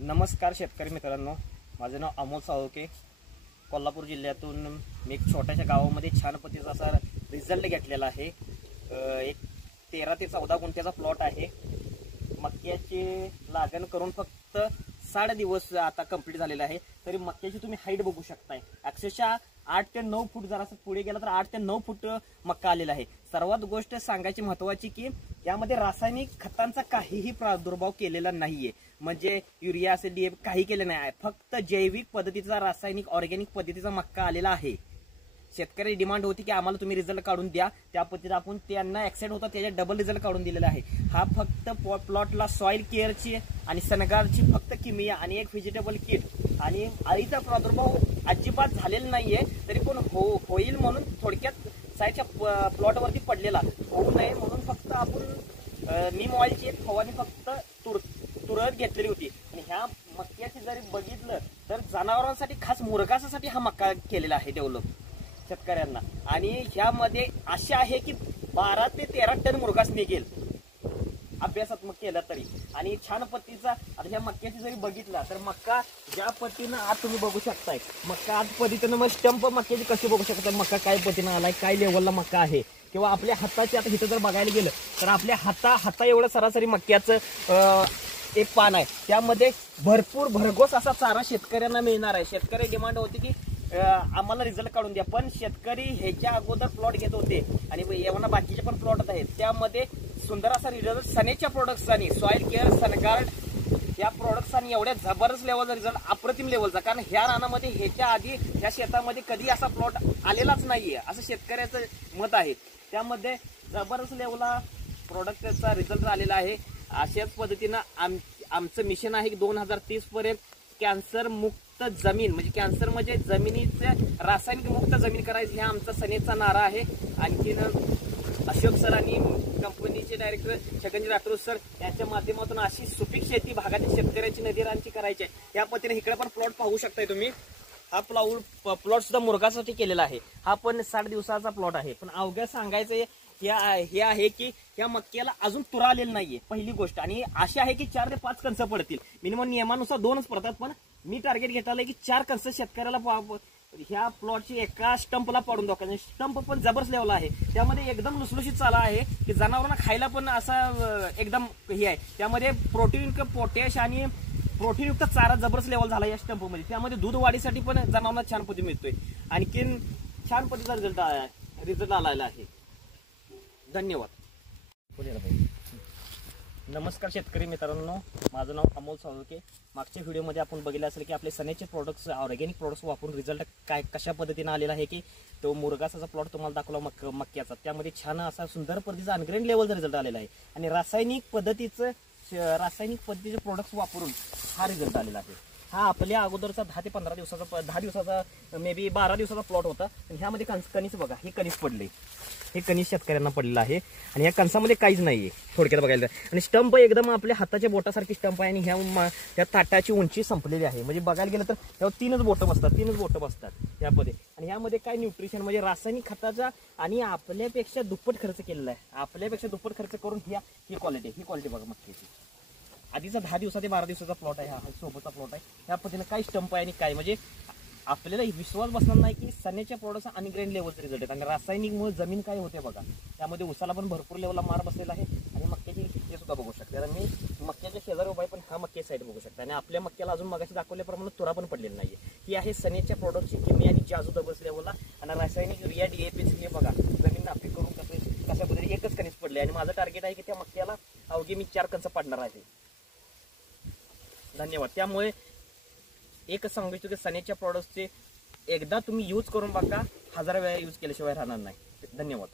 नमस्कार शेतकरी मित्रांनो, माझं नाव अमोल साळुंखे. कोल्हापूर जिल्ह्यातून मी एक छोट्याशा गावामध्ये छान पद्धतीचा असा रिझल्ट घेतलेला आहे. एक 13 ते 14 गुंठ्याचा प्लॉट आहे. मक्याची लागण करून फक्त 60 दिवस आता कंप्लीट झालेला आहे. तरी मक्याची तुम्ही हाईट बघू शकताय. अक्षरशः 8 ते 9 फूट, जरा पुढे गेला तर 8 ते 9 फूट मक्का आलेला आहे. सर्वात गोष्ट सांगायची महत्वाची की यामध्ये रासायनिक खतांचा काहीही प्रादुर्भाव केलेला नाहीये. म्हणजे युरिया असेल, डीएपी काही केलं नाही. फक्त जैविक पद्धतीचा, रासायनिक ऑर्गॅनिक पद्धतीचा मक्का आलेला आहे. शेतकरी डिमांड होती की आम्हाला तुम्ही रिझल्ट काढून द्या. त्या पद्धतीने आपण त्यांना ऍक्सेप्ट होता, त्याच्या डबल रिझल्ट काढून दिलेला आहे. हा फक्त प्लॉटला सॉइल केअरची आणि सनगारची फक्त किमिया आणि एक व्हेजिटेबल किट आणि अळीचा प्रादुर्भाव अजिबात झालेला नाहीये. तरी पण होईल म्हणून थोडक्यात साईडच्या प्लॉटवरती पडलेला होऊ नये म्हणून फक्त आपण नीम ऑइलची एक फवारणी फक्त तुरळक घेतलेली होती. आणि ह्या मक्याची जरी बघितलं तर जनावरांसाठी, खास मुरघासासाठी हा मक्का केलेला आहे डेव्हलप शेतकऱ्यांना. आणि ह्यामध्ये आशा आहे की 12 ते 13 टन मुरघास निघेल अभ्यासात्मक केला तरी. आणि छान पद्धतीचा आता ह्या मक्याची जरी बघितला तर मक्का ज्या पद्धतीनं आज तुम्ही बघू शकताय, मक्का आज पद्धतीनं मग स्टंप मक्याची कशी बघू शकताय, मक्का काय पद्धतीनं आलाय, काय लेवलला मक्का आहे. किंवा आपल्या हाताची आता इथं जर बघायला गेलं तर आपल्या हाता एवढं सरासरी मक्याचं एक पान आहे. त्यामध्ये भरपूर भरघोस असा चारा शेतकऱ्यांना मिळणार आहे. शेतकरी डिमांड होती की आम्हाला रिझल्ट काढून द्या. पण शेतकरी ह्याच्या अगोदर प्लॉट घेत होते आणि एवढा बाकीचे पण प्लॉट आहेत. त्यामध्ये सुंदर असा रिझल्ट सनेच्या प्रोडक्ट्सनी, सॉइल केअर, सनगार्ड या प्रोडक्ट्सनी एवढ्या जबरदस्त लेवलचा रिझल्ट, अप्रतिम लेवलचा. कारण ह्या रानामध्ये ह्याच्या आधी ह्या शेतामध्ये कधी असा प्लॉट आलेलाच नाहीये असं शेतकऱ्याचं मत आहे. त्यामध्ये जबरदस्त लेवलला प्रोडक्टचा रिझल्ट आलेला आहे. अशाच पद्धतीनं आमचं मिशन आहे की 2030 पर्यंत कॅन्सर मुक्त जमीन, म्हणजे कॅन्सर म्हणजे जमिनीचं रासायनिक मुक्त जमीन करायची, हा आमचा सनेचा नारा आहे. आणखीन अशोक सर आणि कंपनीचे डायरेक्टर छगनजी राठोड सर यांच्या माध्यमातून अशी सुपीक शेती भागातील शेतकऱ्यांची नदीरांची करायची आहे. या पद्धतीने इकडे पण प्लॉट पाहू शकताय तुम्ही. हा प्लॉट सुद्धा मुरघासाठी केलेला आहे. हा पण 60 दिवसाचा प्लॉट आहे. पण अवघ्या सांगायचं हे आहे की या मक्याला अजून तुरा आलेला नाहीये, पहिली गोष्ट. आणि अशी आहे की 4 ते 5 कणस पडतील. मिनिमम नियमानुसार 2च पडतात. पण मी टार्गेट घेतलं की 4 कणस शेतकऱ्याला ह्या प्लॉटची एका स्टंपला पाडून दाखवायचं. स्टंप पण जबरदस्त लेवल आहे. त्यामध्ये एकदम लुसलुशीत चाला आहे की जनावरांना खायला पण असा एकदम हे आहे. त्यामध्ये प्रोटीनयुक्त, पोटॅश आणि प्रोटीनयुक्त चारा जबरदस्त लेवल झाला या स्टंपमध्ये. त्यामध्ये दूध वाढीसाठी पण जनावरांना छान पद्धती मिळतोय. आणखीन छान पद्धतीचा रिझल्ट आलेला आहे. धन्यवाद. नमस्कार शेतकरी मित्रांनो, माझं नाव अमोल साळुंखे. मागच्या व्हिडिओमध्ये आपण बघितलं असेल की आपले सनेचे प्रोडक्ट्स, ऑर्गॅनिक प्रोडक्ट्स वापरून रिझल्ट कशा पद्धतीने आलेला आहे. की तो मुरघासाचा प्लॉट तुम्हाला दाखवला मक्याचा, त्यामध्ये छान असा सुंदर पद्धतीचा अनग्रेड लेवलचा रिझल्ट आलेला आहे. आणि रासायनिक पद्धतीचे प्रोडक्ट्स वापरून हा रिझल्ट आलेला आहे. हा आपल्या अगोदरचा 10 ते 15 दिवसाचा, 10 दिवसाचा, मे बी 12 दिवसाचा प्लॉट होता. आणि ह्यामध्ये कणीस बघा, हे कणीस पडले, हे कणीस शेतकऱ्यांना पडलेलं आहे. आणि ह्या कणसामध्ये काहीच नाहीये थोडक्यात बघायला. आणि स्टंप एकदम आपल्या हाताच्या बोटासारखी स्टंप आहे. आणि ह्या ताटाची उंची संपलेली आहे. म्हणजे बघायला गेलं तर त्यावर 3च बोटं बसतात यामध्ये. आणि ह्यामध्ये काय न्यूट्रिशन, म्हणजे रासायनिक खताचा आणि आपल्यापेक्षा दुप्पट खर्च केलेला आहे. आपल्यापेक्षा दुप्पट खर्च करून ही क्वालिटी बघा मक्याची. आधीचा 10 दिवसा ते 12 दिवसाचा प्लॉट आहे. हा सोबतचा प्लॉट आहे. ह्या पद्धतीने काय स्टंप आहे आणि काय, म्हणजे आपल्याला विश्वास बसणार नाही की सनेच्या प्रोडक्टचा अनग्रेड लेवलचा रिझल्ट आहे. आणि रासायनिकमुळे जमीन काय होते बघा. त्यामध्ये उसाला पण भरपूर लेवलला मार बसलेला आहे. आणि मक्याची हे सुद्धा बघू शकता. तर मी मक्याच्या शेजारी उभा आहे, पण हा मक्याची साईड बघू शकता. आणि आपल्या मक्याला अजून मगाशी दाखवल्याप्रमाणे तुरा पण पडलेला नाहीये. ही आहे सनेच्या प्रोडक्टची किमी आणि जाजू दबस लेवलला. आणि रासायनिक युरिया, डीएपी हे बघा जमीन नापीक करून कशा पद्धतीने एकच कणीस पडले. आणि माझं टार्गेट आहे की त्या मक्याला अवघे मी 4 कणस पाडणार आहे. धन्यवाद. त्यामुळे एकच सांगू इच्छितो की सनेच्या प्रोडक्टचे एकदा तुम्ही यूज करून बघा, 1000 वेळा यूज केल्याशिवाय राहणार नाही. धन्यवाद.